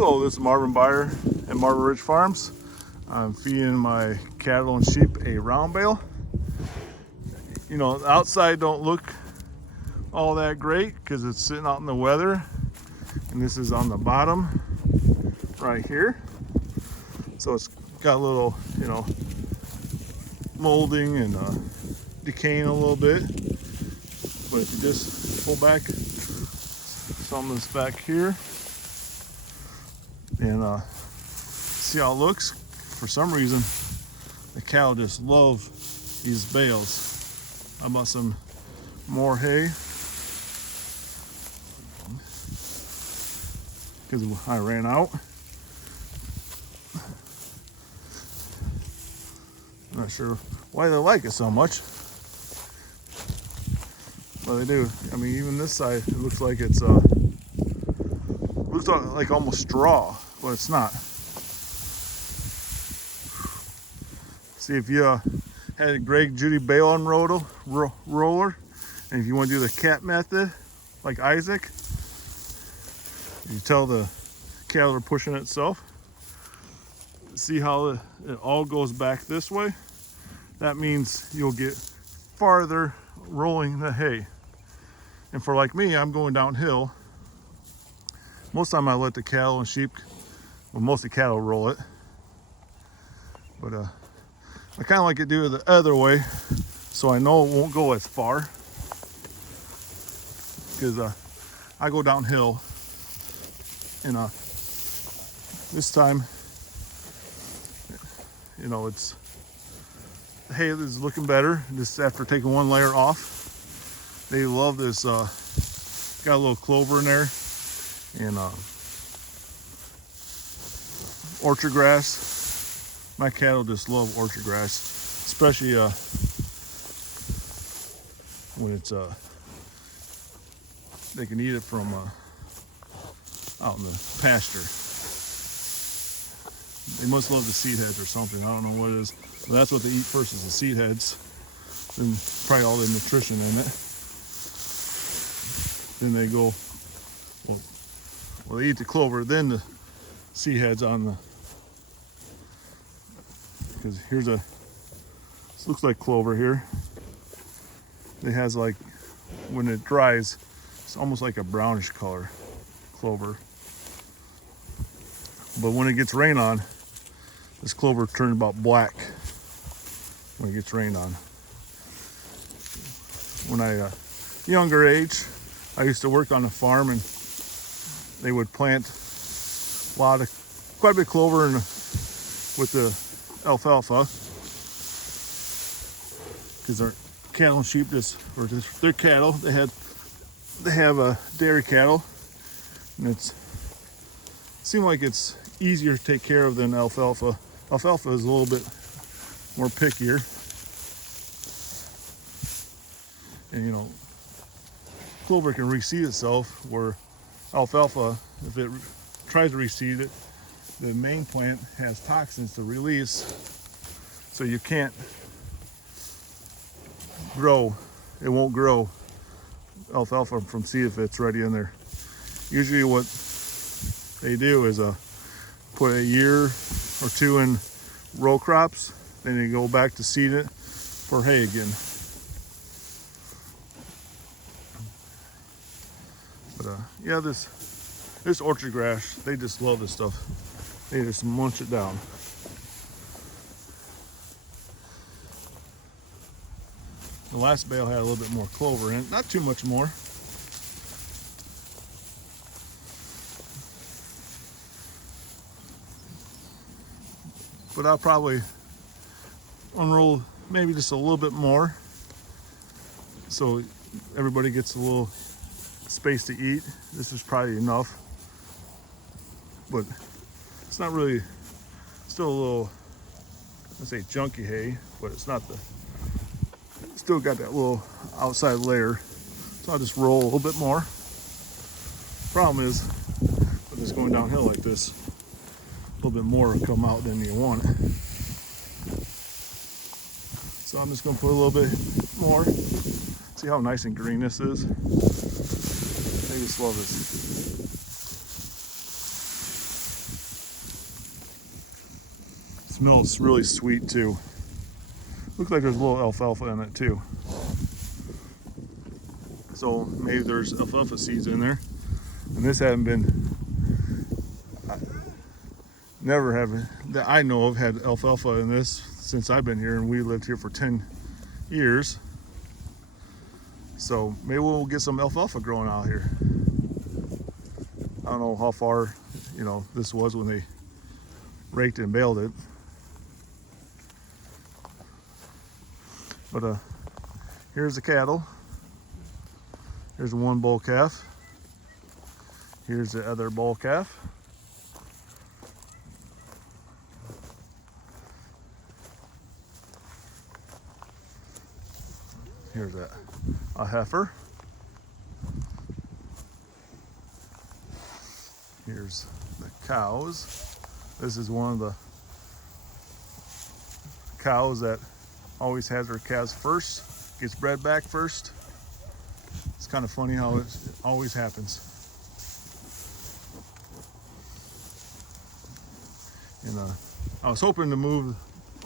Hello, this is Marvin Byer at Marvin Ridge Farms. I'm feeding my cattle and sheep a round bale. You know, the outside don't look all that great because it's sitting out in the weather, and this is on the bottom right here. So it's got a little, molding and decaying a little bit. But if you just pull back some of this back here and see how it looks, for some reason the cattle just love these bales. How about some more hay? Because I ran out. I'm not sure why they like it so much, but they do. I mean, even this side, it looks like it's looks like almost straw, but it's not. See, if you had a Greg Judy bale roller, and if you want to do the cat method, like Isaac, you tell the cattle are pushing itself. See how it all goes back this way? That means you'll get farther rolling the hay. And for like me, I'm going downhill. Most of the time I let the cattle and sheep, well, mostly cattle, roll it. But I kind of like to do it the other way, so I know it won't go as far. Because I go downhill, and this time, it's the hay is looking better. Just after taking one layer off, they love this. Got a little clover in there, and orchard grass. My cattle just love orchard grass, especially when it's they can eat it from out in the pasture. They must love the seed heads or something. I don't know what it is. But that's what they eat first, is the seed heads. Then probably all the nutrition in it. Then they go, well, they eat the clover, then the seed heads on the, because here's this looks like clover here. It has, like, when it dries, it's almost like a brownish color clover. But when it gets rain on, this clover turns about black when it gets rained on. When I younger age, I used to work on a farm, and they would plant quite a bit of clover with the alfalfa, because our cattle and sheep they're cattle. They have dairy cattle, and it seems like it's easier to take care of than alfalfa. Alfalfa is a little bit more pickier, and clover can reseed itself, where alfalfa, if it tries to reseed it, the main plant has toxins to release, so you can't grow. It won't grow alfalfa from seed if it's ready in there. Usually what they do is put a year or two in row crops, then they go back to seed it for hay again. But yeah, this orchard grass, they just love this stuff. They just munch it down. The last bale had a little bit more clover in it, not too much more. But I'll probably unroll maybe just a little bit more, so everybody gets a little space to eat. This is probably enough, but it's not really, still a little, let's say, junky hay, but it's not still got that little outside layer. So I'll just roll a little bit more. Problem is, with this going downhill like this, a little bit more will come out than you want. So I'm just gonna put a little bit more. See how nice and green this is? I just love this. smells really sweet too. Looks like there's a little alfalfa in it too. So maybe there's alfalfa seeds in there. And this hadn't been, never have, that I know of, had alfalfa in this since I've been here, and we lived here for 10 years. So maybe we'll get some alfalfa growing out here. I don't know how far, this was when they raked and baled it. But here's the cattle. Here's one bull calf. Here's the other bull calf. Here's a heifer. Here's the cows. This is one of the cows that always has her calves first, gets bred back first. It's kind of funny how it always happens. And I was hoping to move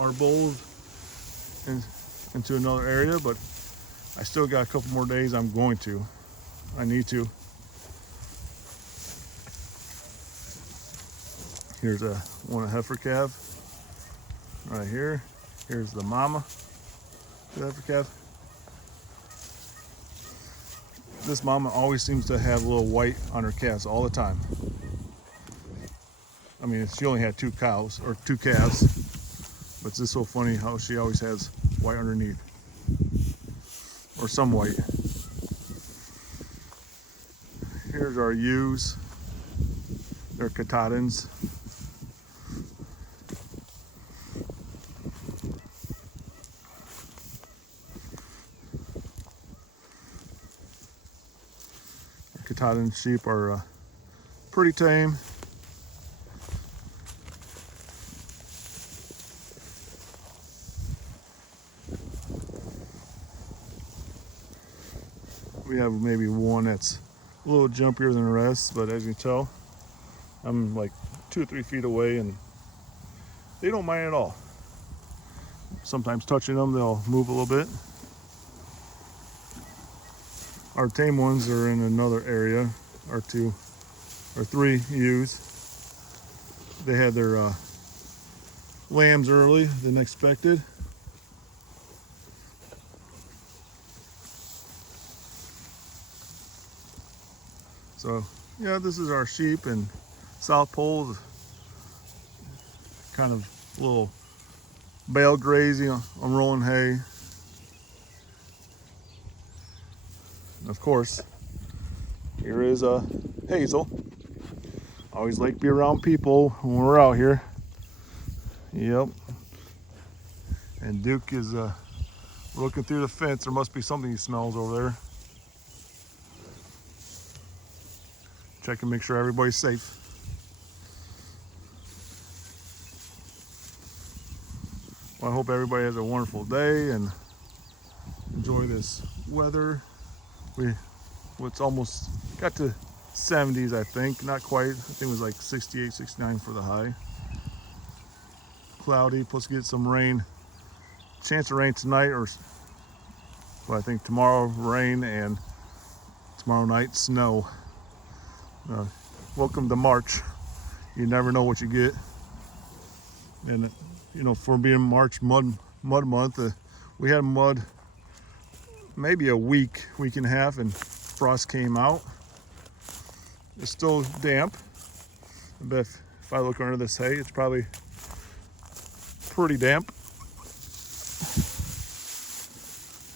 our bulls into another area, but I still got a couple more days. I need to. Here's one heifer calf right here. Here's the mama, the heifer calf. This mama always seems to have a little white on her calves all the time. I mean, she only had 2 calves, or 2 calves, but it's just so funny how she always has white underneath, or some white. Here's our ewes. They're Katahdins. Katahdin sheep are pretty tame. We have maybe one that's a little jumpier than the rest, but as you can tell, I'm like 2 or 3 feet away and they don't mind at all. Sometimes touching them, they'll move a little bit. Our tame ones are in another area, our 2 or 3 ewes. They had their lambs early than expected. So yeah, this is our sheep and South Pole, kind of little bale grazing, unrolling hay. And of course, here is Hazel. Always like to be around people when we're out here. Yep. And Duke is looking through the fence. There must be something he smells over there. Check and make sure everybody's safe. Well, I hope everybody has a wonderful day and enjoy this weather. It's almost got to 70s, I think. Not quite. I think it was like 68, 69 for the high. Cloudy, supposed to get some rain. Chance of rain tonight, I think tomorrow rain, and tomorrow night snow. Welcome to March. You never know what you get. And for being March mud month, we had mud maybe a week and a half, and frost came out. It's still damp. I bet if I look under this hay, it's probably pretty damp.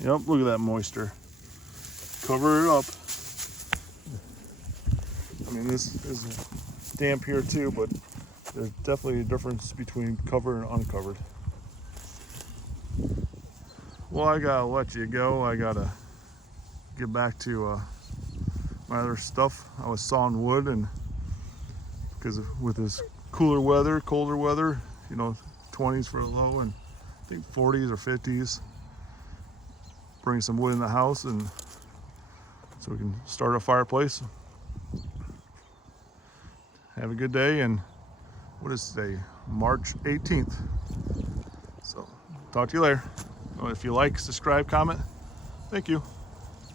Yep, look at that moisture. Cover it up. I mean, this is damp here too, but there's definitely a difference between covered and uncovered. Well, I gotta let you go. I gotta get back to my other stuff. I was sawing wood, and because with this colder weather, 20s for a low, and I think 40s or 50s. Bring some wood in the house, and so we can start a fireplace. Have a good day, and what is today? March 18th. So talk to you later. If you like, subscribe, comment. Thank you.